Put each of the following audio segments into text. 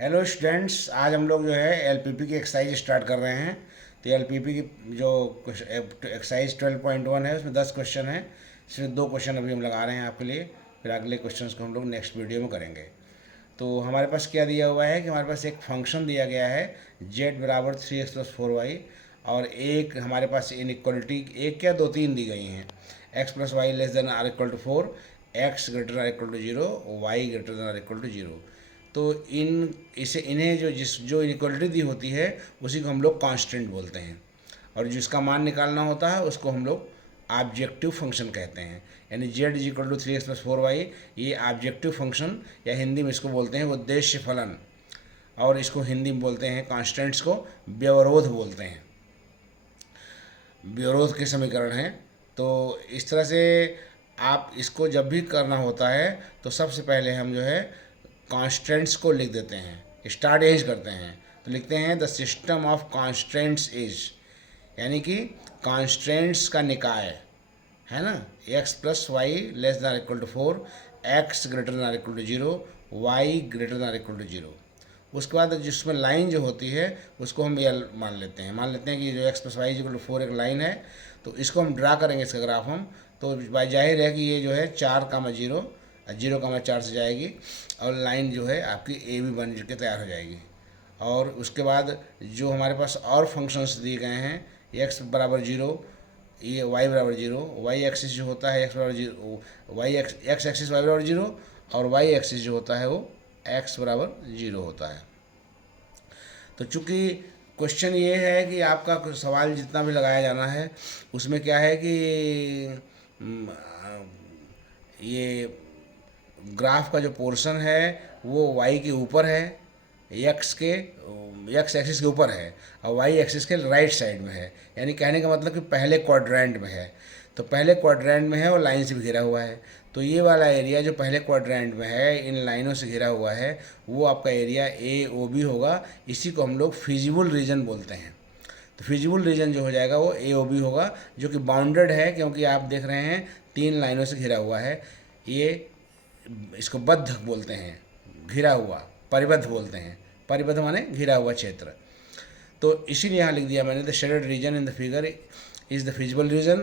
Hello students, आज हम लोग जो है एलपीपी की एक्सरसाइज स्टार्ट कर रहे हैं। तो एलपीपी की जो एक्सरसाइज 12.1 है उसमें 10 क्वेश्चन है। सिर्फ 2 क्वेश्चन अभी हम लगा रहे हैं आपके लिए, फिर अगले क्वेश्चंस को हम लोग नेक्स्ट वीडियो में करेंगे। तो हमारे पास क्या दिया हुआ है कि हमारे पास एक फंक्शन दिया गया है z बराबर 3x+4y, और एक हमारे पास इनइक्वलिटी एक या दो तीन दी गई हैं। x+y less than or equal to 4, x greater than or equal to 0, y greater than or equal to 0। तो इन्हें जो इनइक्वलिटी दी होती है उसी को हम लोग कांस्टेंट बोलते हैं, और जिसका मान निकालना होता है उसको हम लोग ऑब्जेक्टिव फंक्शन कहते हैं। यानी Z is equal to 3x+4y, ये ऑब्जेक्टिव फंक्शन या हिंदी में इसको बोलते हैं उद्देश्य फलन, और इसको हिंदी में बोलते हैं कांस्टेंट्स को व्यवरोध बोलते हैं। व्यवरोध के समीकरण हैं। तो इस तरह से आप इसको जब भी करना होता है तो सबसे पहले हम जो है कांस्टेंट्स को लिख देते हैं, स्टार्ट एज करते हैं। तो लिखते हैं the system of constants is, यानी कि कांस्टेंट्स का निकाय है ना, x+y less than equal to 4, x greater than equal to 0, y greater than equal to 0। उसके बाद जिसमें लाइन जो होती है उसको हम ये मान लेते हैं कि जो x+y इक्वल टू 4 एक लाइन है। तो इसको हम ड्रा करेंगे, इसका ग्राफ हम। तो बाई जाहिर है कि ये जो है 4, 0, 4 से जाएगी, और लाइन जो है आपकी ए बी बन के तैयार हो जाएगी। और उसके बाद जो हमारे पास और फंक्शंस दिए गए हैं, x बराबर 0, ये y बराबर 0, वाई एक्सिस जो होता है x बराबर 0, वाई एक्स एक्सिस y बराबर 0, और y एक्सिस जो होता है वो x बराबर 0 होता है। तो चूँकि क्वेश्चन ये है कि आपका सवाल जितना भी लगाया जाना है उसमें क्या है कि ये ग्राफ का जो पोर्शन है वो y के ऊपर है, एक्स एक्सिस के ऊपर है, और वाई एक्सिस के राइट साइड में है। यानी कहने का मतलब कि पहले क्वाड्रेंट में है। तो पहले क्वाड्रेंट में है और लाइन से भी घिरा हुआ है। तो ये वाला एरिया जो पहले क्वाड्रेंट में है, इन लाइनों से घिरा हुआ है, वो आपका एरिया ए ओ बी होगा। इसी को हम लोग फिजिबल रीजन बोलते हैं। तो फिजिबल रीजन जो हो जाएगा वो ए ओ बी होगा, जो कि बाउंडेड है, क्योंकि आप देख रहे हैं 3 लाइनों से घिरा हुआ है। ये इसको बद्ध बोलते हैं, घिरा हुआ, परिबद्ध बोलते हैं। परिबद्ध माने घिरा हुआ क्षेत्र। तो इसीलिए यहाँ लिख दिया मैंने, the shaded region in the figure is the feasible region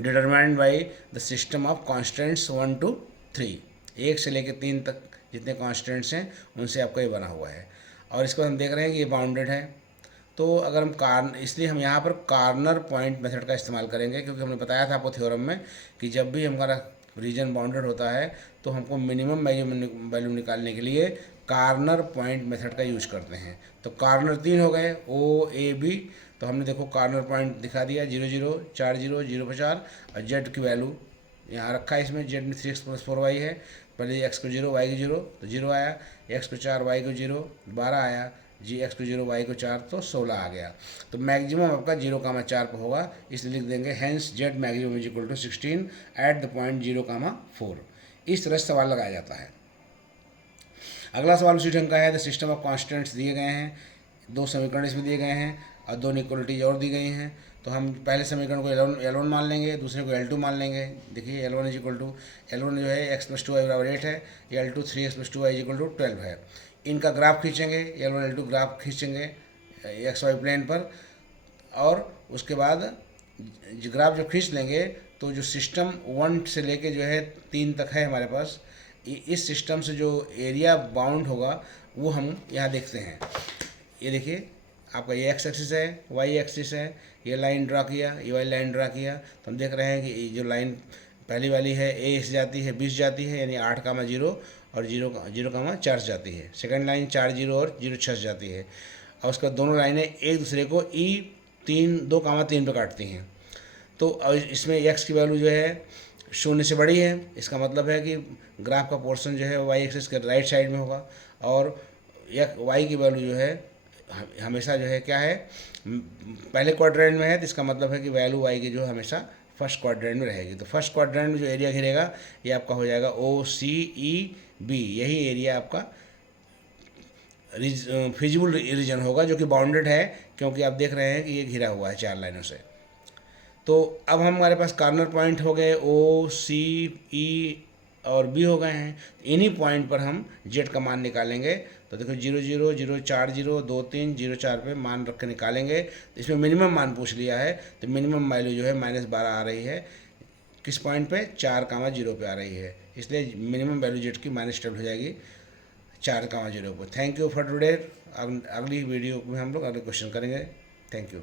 determined by the system of constants 1 to 3। 1 से लेकर 3 तक जितने कॉन्स्टेंट्स हैं उनसे आपका ये बना हुआ है। और इसको हम देख रहे हैं कि ये बाउंडेड है। तो अगर हम इसलिए हम यहाँ पर कार्नर पॉइंट मेथड का इस्तेमाल करेंगे, क्योंकि हमने बताया था आपको थ्योरम में कि जब भी हमारा रीजन बाउंडेड होता है तो हमको मिनिमम वैल्यू निकालने के लिए कार्नर पॉइंट मेथड का यूज करते हैं। तो कार्नर 3 हो गए, ओ ए बी। तो हमने देखो कार्नर पॉइंट दिखा दिया, 0 0 4 0 0 पर 4, और जेड की वैल्यू यहाँ रखा है। इसमें जेड में 3x+4y है। पहले x को 0, y को 0 तो 0 आया, x को 4, y को 0 12 आया, जी x को 0, y को 4 तो 16 आ गया। तो मैक्सिमम आपका 0, 4 पर होगा, इसलिए लिख देंगे hence Z maximum is equal to 16 at the point 0, 4। इस तरह से सवाल लगाया जाता है। अगला सवाल उसी ढंग का है। द सिस्टम ऑफ कॉन्स्टेंट्स दिए गए हैं, 2 समीकरण इसमें दिए गए हैं और 2 इक्वलिटीज और दी गई हैं। तो हम पहले समीकरण को L1 मान लेंगे, दूसरे को L2 मान लेंगे। देखिए L1 is equal to, L1 जो है x+2y बराबर 8 है, L2 3x+2y is equal to 12 है। इनका ग्राफ खींचेंगे, L1 L2 ग्राफ खींचेंगे एक्स वाई प्लेन पर, और उसके बाद ग्राफ जब खींच लेंगे तो जो सिस्टम 1 से लेके जो है 3 तक है हमारे पास, इस सिस्टम से जो एरिया बाउंड होगा वो हम यहाँ देखते हैं। ये देखिए आपका ये एक्स एक्सिस है, वाई एक्सिस है, ये लाइन ड्रा किया, ये वाली लाइन ड्रा किया। तो हम देख रहे हैं कि ये जो लाइन पहली वाली है ए से जाती है 20 जाती है, यानी 8, 0 और 0, 4 से जाती है। सेकंड लाइन 4, 0 और 0, 6 से जाती है। और उसके बाद दोनों लाइनें एक दूसरे को 2, 3 पे काटती हैं। तो इसमें एक्स की वैल्यू जो है 0 से बड़ी है, इसका मतलब है कि ग्राफ का पोर्शन जो है वाई एक्सिस के राइट साइड में होगा, और वाई की वैल्यू जो है हमेशा जो है क्या है, पहले क्वाड्रेंट में है, तो इसका मतलब है कि वैल्यू वाई की जो हमेशा फर्स्ट क्वाड्रेंट में रहेगी। तो फर्स्ट क्वाड्रेंट में जो एरिया घिरेगा ये आपका हो जाएगा OCEB। यही एरिया आपका फिजिबल रीजन होगा, जो कि बाउंडेड है, क्योंकि आप देख रहे हैं कि ये घिरा हुआ है 4 लाइनों से। तो अब हमारे पास कार्नर पॉइंट हो गए OCE और बी हो गए हैं। इन्हीं पॉइंट पर हम जेड का मान निकालेंगे। तो देखो 00, 040, 23, 04 पे मान रख के निकालेंगे। तो इसमें मिनिमम मान पूछ लिया है, तो मिनिमम वैल्यू जो है -12 आ रही है। किस पॉइंट पे? 4, 0 पे आ रही है, इसलिए मिनिमम वैल्यू जेड की -12 हो जाएगी 4, 0 पर। Thank you for today. अगली वीडियो में हम लोग अगले क्वेश्चन करेंगे। Thank you.